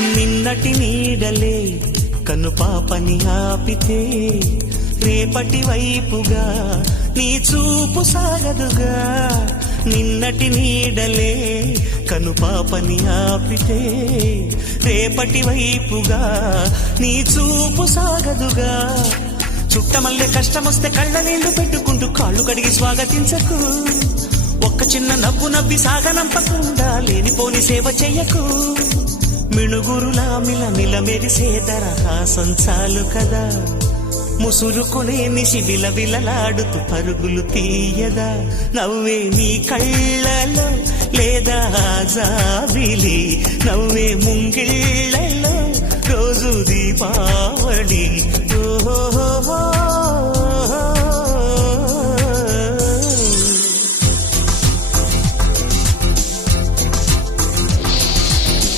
నిన్నటి నీడలే కను పాపని ఆపితే రేపటి వైపుగా నీ చూపు సాగదుగా. నిన్నటి నీడలే కను పాపని ఆపితే రేపటి వైపుగా నీ చూపు సాగదుగా. చుట్టమల్లే కష్టమొస్తే కళ్ళ నీళ్లు పెట్టుకుంటూ కాళ్ళు కడిగి స్వాగతించకు. ఒక్క చిన్న నవ్వు నవ్వి సాగనంపకుండా లేనిపోని సేవ చెయ్యకు. మిణుగురులా మిల మెరిసే దరహాసం చాలు కదా. ముసురుకునే నిశి విలవిలలాడుతూ పరుగులు తీయదా. నవ్వే నీ కళ్ళలో లేదా జాబిలి, నవ్వే